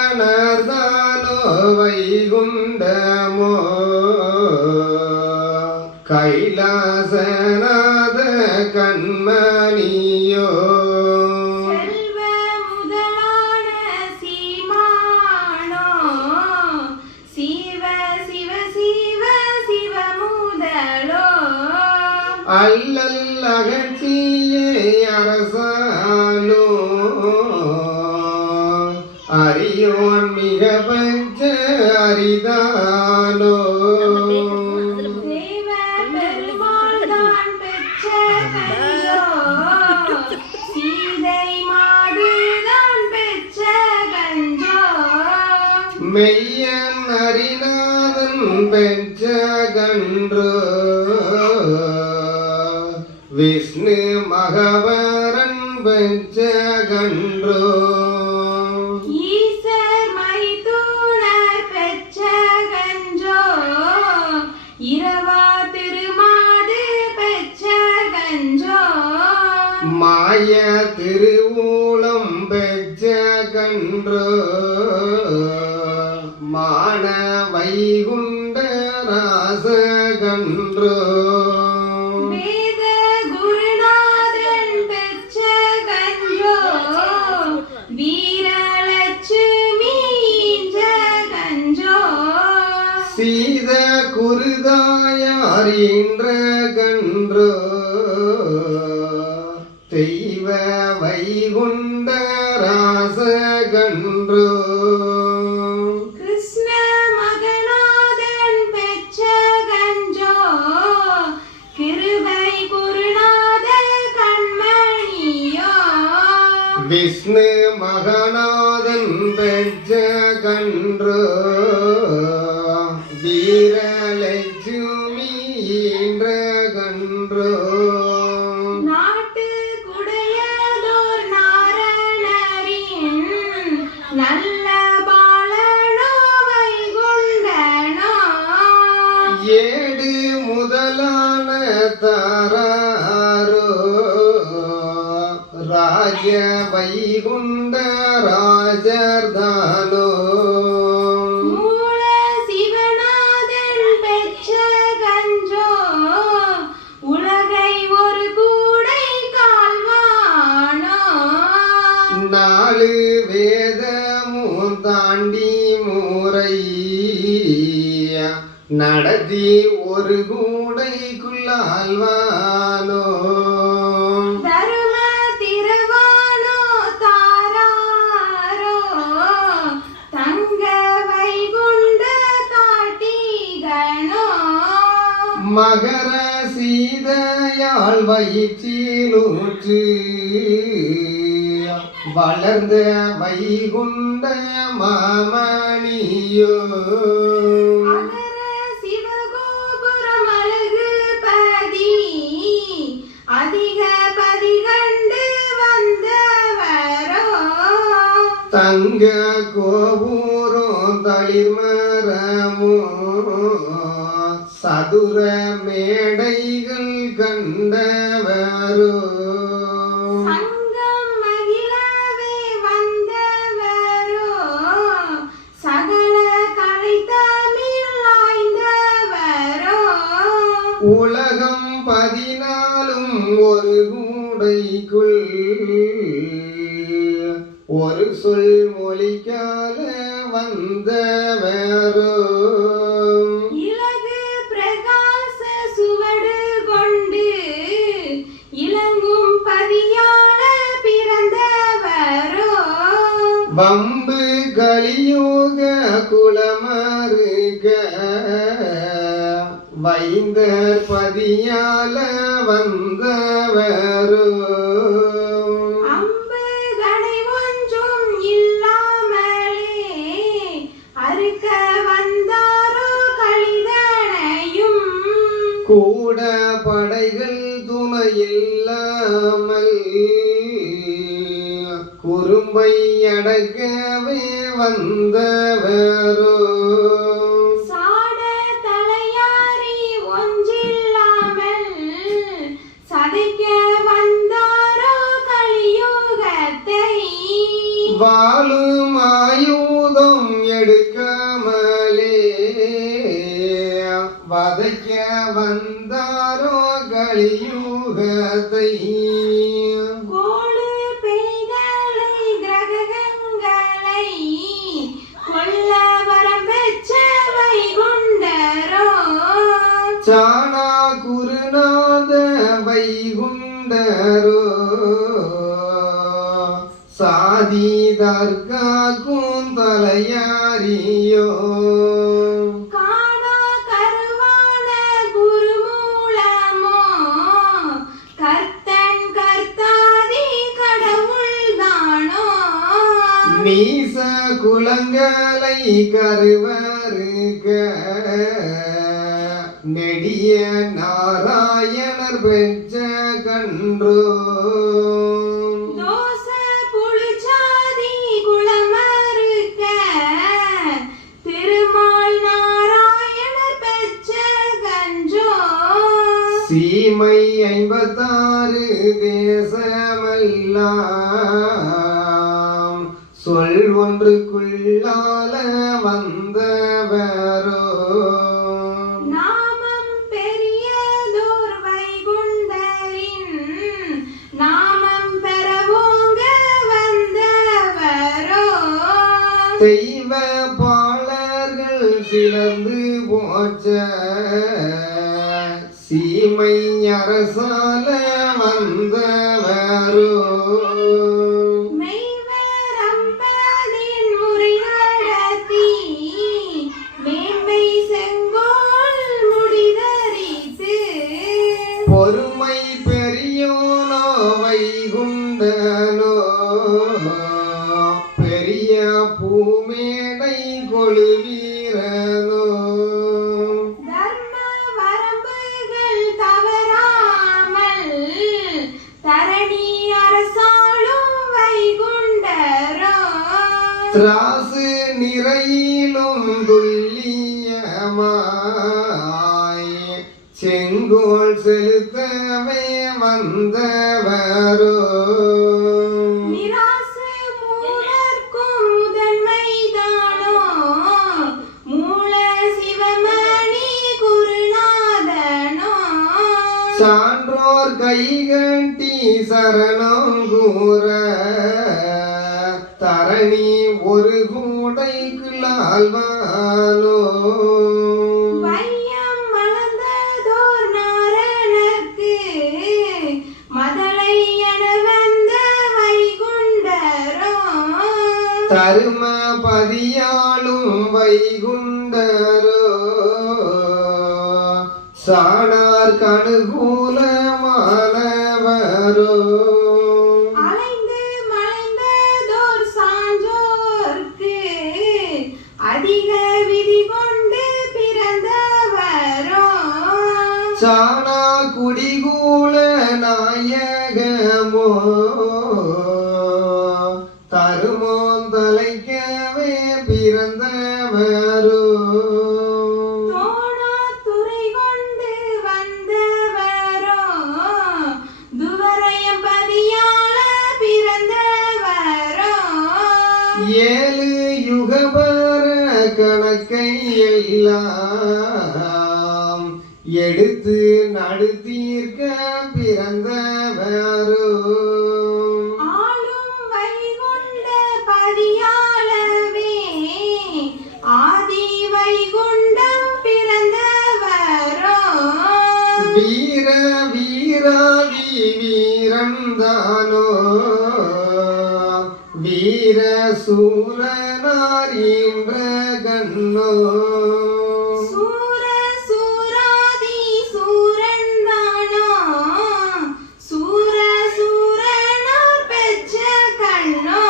காரணர்தானோ வைகுண்டமோ கைலாசநாத கண்மணியோ செல்வ முதலான சீமானோ சிவ சிவ சிவ சிவ முதலோ அல்லல் அகற்றியே அரசாலோ அரியோன் மிக பஞ்ச அரிதானோ தேவ பெருமாள் தான் பெற்ற கனியோ சீதை மாடு தான் பெற்ற கஞ்சோ மெய்யன் அரிநாதன் பெற்ற கன்றோ விஷ்ணு மகவரன் பெற்ற கன்றோ ஈசர் மைத்துனர் பெற்ற கஞ்சோ இரவா திருமாடு பெற்ற கஞ்சோ மாய திருவூலம் பெற்ற கன்றோ மான வைகுண்ட ராச கன்றோ வேத குருநாதன் பெற்ற கஞ்சோ வீரலட்சுமி கஞ்சோ சீத குருதாயாரின்ற கன்றோ தெய்வ வைகுண்ட ராச கன்றோ கிருஷ்ண மகநாதன் பெற்ற கஞ்சோ கிருபை குருநாத கண்மணியோ விஷ்ணு மகநாதன் பெற்ற கன்றோ வீரலட்சுமி என்ற கன்றோ நாட்டு குடையதோர் நாரணரின் நல்ல பாலனோ வைகுண்டனோ ஏடு முதலான தாராரோ ராஜ வைகுண்ட ராஜர்தானோ மூல சிவநாதன் பெற்ற கஞ்சோ உலகை ஒரு கூடை கால்வானோ நாலு வேதமும் தாண்டி முறை நடத்தி ஒரு கூடைக்குள்ளாழ்வானோ தரும திருவானோ தாராரோ தங்க வைகுண்ட தாட்டிகனோ மகர சீதையால் வயிற்றிலூற்று வளர்ந்த வைகுண்ட மாமணியோ அகர சிவகோபுரம் அழகு பதி அதிக பதி கண்டு வந்தவரோ தங்க கோபுரம் தளிர்மரமோ சதுர மேடைகள் கண்டவரோ சங்கம் மகிழவே வந்தவரோ சகல கலை தமிழ் ஆய்ந்தவரோ உலகம் 14 ஒரு கூடைக்குள் ஒரு சொல் மொழிக்கால வந்தவரோ இலகு பிரகாச சுவடு கொண்டு இளங்கும் பதியால பிறந்தவரோ வம்பு கலியோக குலமருக வைந்தர் பதியால வந்தவரோ அம்பு கடை ஒன்றும் இல்லாமலே அறுக்க வந்தாரோ கலிதனையும் கூட படைகள் துணையில்லாமல் குறும்பை அடக்கவே வந்தவரோ சாட தலையாரி ஒன்றில்லாமல் சதைக்க வந்தாரோ கலியுகத்தை வாழும் வதைக்க வந்தாரோ கலியுகத்தை கோளு பேய்களை கிரகங்களை கொல்ல வரம் பெற்ற வைகுண்டரோ சாணா குருநாத வைகுண்டரோ சாதி தர்காக்கும் தலையாரியோ காணா கருவான குருமூலமோ கர்த்தன் கர்த்தாதி கடவுள்தானோ நீச குலங்களை கருவருக்க நெடிய நாராயணர் பெற்ற கன்றோ தோச புளிச்சாதி குளமறுக்க திருமால் நாராயணர் பெற்ற கன்றோ சீமை 56 தேசமெல்லாம் சொல் ஒன்றுக்குள்ளால வந்தவரோ நாமம் பெரியதோர் வைகுண்டரின் நாமம் பெறவோங்க வந்தவரோ தெய்வ பாலர்கள் சிலர்ந்து போச்ச சீமை அரசால வந்தவரோ மெய்வரம்பதின் முறிநடத்தி மேன்மை செங்கோல் முடிதரித்து பொறுமை பெரியோனோ வைகுண்டனோ பெரிய பூமேடை கொழுவீரனோ தர்ம வரம்புகள் தவறாமல் தரணி அரசாளும் வைகுண்டரோ திராசு நிறையிலும் துல்லியமாய் செங்கோல் செலுத்தவே வந்தவரோ நிராசு மூலர்க்கும் முதன்மைதானோ மூல சிவமணி குருநாதனோ சான்றோர் கைகட்டி சரணம் கூற தரணி ஒரு கூடைக்குள்ளால்வானோ வையம் மலர்ந்ததோர் நாரணர்க்கு மதலை என வந்த வைகுண்டரோ தரும பதியாளும் வைகுண்டரோ சாணார் கணுகூலமானவரோ அலைந்து மலைந்ததோர் சான்றோர்க்கு அதிக விதி கொண்டு பிறந்தவரோ சாணா குடிகூல நாயகமோ தருமோந்தலைக்கவே பிறந்தவரோ தோணா துறை கொண்டு வந்தவரோ துவரையம் பதியால பிறந்தவரோ 7 யுகபர கணக்கை எல்லாம் எடுத்து நடுத்தீர்க்க பிறந்தவரோ ஆளும் வைகுண்ட பதியாலவே ஆதி வைகுண்டம் பிறந்தவரோ வீர வீராதி வீரந்தானோ வீர சூரனாரின்ற கண்ணோ சூர சூராதி சூரன்தானோ சூர சூரனார் பெற்ற கண்ணோ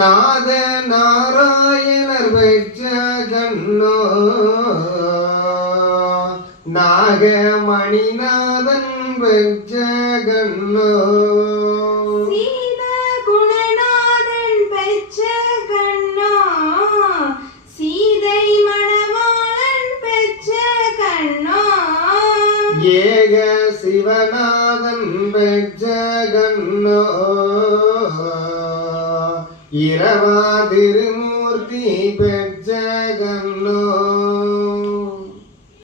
நாத நாராயணர் பெற்ற கண்ணோ நாகமணிநாதன் பெற்ற கண்ணோ சீத குணநாதன் பெற்ற கண்ணோ சீதை மணவாளன் பெற்ற கண்ணோ ஏக சிவநாதன் பெற்ற கண்ணோ இரவா திருமூர்த்தி பெற்ற கண்ணோ